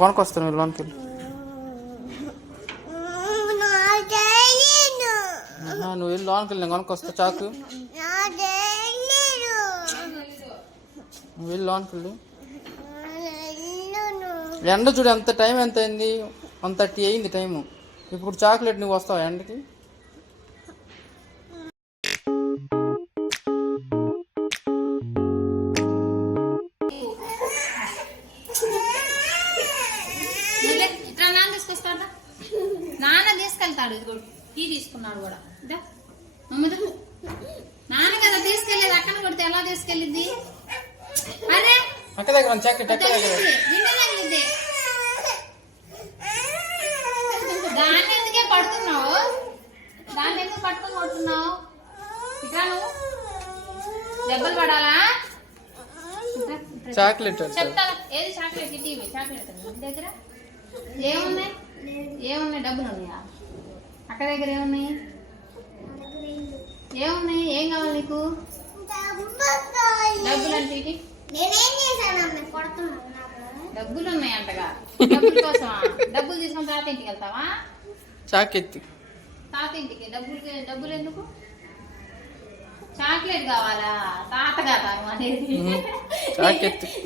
కొనుక్కొస్తాను మీరు లోన్కి వెళ్ళి. నువ్వు వెళ్ళి లోన్కి వెళ్ళి నేను కొనుక్కొస్తా చాకు. నువ్వు వెళ్ళి లోన్కి వెళ్ళు. ఎండ చూడు ఎంత టైం ఎంత అయింది, 1:30 అయింది టైము. ఇప్పుడు చాక్లెట్ నువ్వు వస్తావా ఎండకి? నాన్న తీసుకెళ్తాడు. ఇది కూడా టీ తీసుకున్నాడు కూడా. నాన్న కదా తీసుకెళ్ళేది, అక్కన కొడితే ఎలా తీసుకెళ్ళిద్ది? అదే అక్క దగ్గర చాక్లెట్ అక్క దగ్గర. దాన్ని ఎందుకే పడుతున్నావు? దాన్ని ఎందుకు పట్టుకొని కొడుతున్నావు? ఇట్లా నువ్వు దెబ్బలు పడాలా? చాక్లెట్ చెప్తా. ఏది చాక్లెట్? టీవీ చాక్లెట్ దగ్గర ఏమున్నాయి? ఏమున్నాయి? డబ్బులు ఉన్నాయా అక్క దగ్గర? ఏమున్నాయి? ఏమున్నాయి? ఏం కావాలి నీకు? డబ్బులు అంటే డబ్బులు ఉన్నాయంటగా. డబ్బుల కోసమా? డబ్బులు తీసుకొని తాత ఇంటికి వెళ్తావా? చాకెత్తి తాత ఇంటికి డబ్బులు ఎందుకు? చాక్లెట్ కావాలా? తాత కాదా అనేది?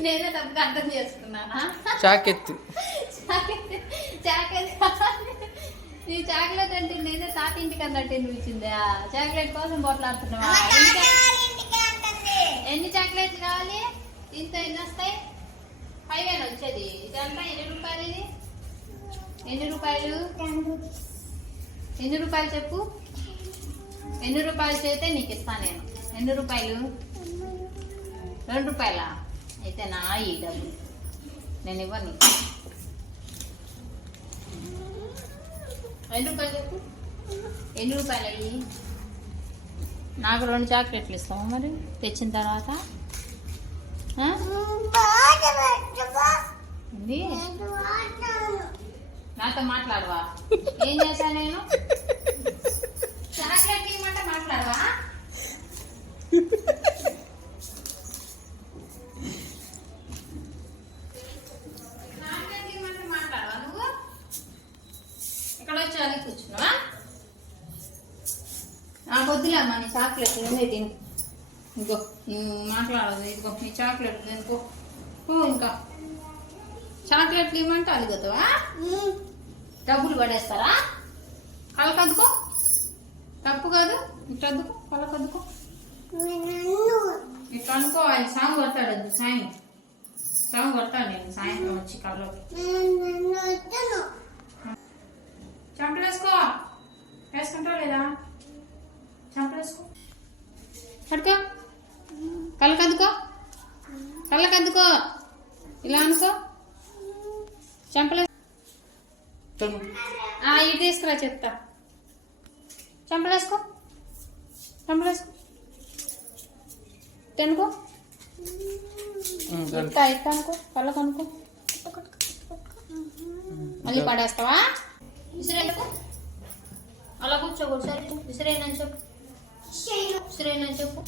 నేనే తప్పుగా అర్థం చేసుకున్నానా? చాకెత్తి చాక్లెట్ నీ చాక్లెట్ అంటే నేనే తాత ఇంటికి అన్నట్టు ఎందుకు ఇచ్చిందా? చాక్లెట్ కోసం పోట్లాడుతున్నావా? ఎన్ని చాక్లెట్లు కావాలి? ఇంత ఎన్ని వస్తాయి? 5,000 వచ్చేది. ఇదంతా ఎన్ని రూపాయలు? ఇది ఎన్ని రూపాయలు? ఎన్ని రూపాయలు చెప్పు? ఎన్ని రూపాయలు చేస్తే నీకు ఇస్తాను నేను. ఎన్ని రూపాయలు? 2 రూపాయలా? అయితే నా ఈ డబ్బులు నేను ఇవ్వను. ఎన్ని రూపాయలు చెప్పు? ఎన్ని రూపాయలు అయ్యి? నాకు 2 చాక్లెట్లు ఇస్తావా మరి తెచ్చిన తర్వాత? నాతో మాట్లాడవా? ఏం చేశా నేను? చాక్లెట్ ఇవ్వమంటే మాట్లాడవా? చాక్లెట్ ఇవ్వమంటే మాట్లాడవా నువ్వు? ఇక్కడ వచ్చి అది కూర్చున్నావా? నాకు వద్దులే అమ్మా నీ చాక్లెట్. నువ్వే తిను. ఇంకో మాట్లాడదు. ఇదిగో నీ చాక్లెట్ తినుకో. ఇంకా చాక్లెట్లు ఇవ్వమంటే అలుగుతావా? డబ్బులు పడేస్తారా? కలకద్దుకో. తప్పు కాదు. ఇట్లా అద్దుకో, కలకద్దుకో. ఇట్లా అనుకో. ఆయన సాంగ్ కొడతాడు. సాంగ్ కొడతాడు నేను సాయంత్రం వచ్చి కళ్ళకి. చెంపలు వేసుకో. వేసుకుంటావు లేదా? చెంపలు వేసుకో. పడుకో. కళ్ళకద్దుకో. కళ్ళకద్దుకో. ఇలా అనుకో. చెంపలు ఇటు తీసుకురా చెప్తా. చెంపలేసుకో. చెంపలేసుకో. తినుకో. ఇట్లా అనుకో. కళ్ళకు అనుకో. మళ్ళీ పడేస్తావా? విసిరేకు. అలా కూర్చోకూడదు. సరే విసిరేనని చెప్పు. విసిరేనని చెప్పు.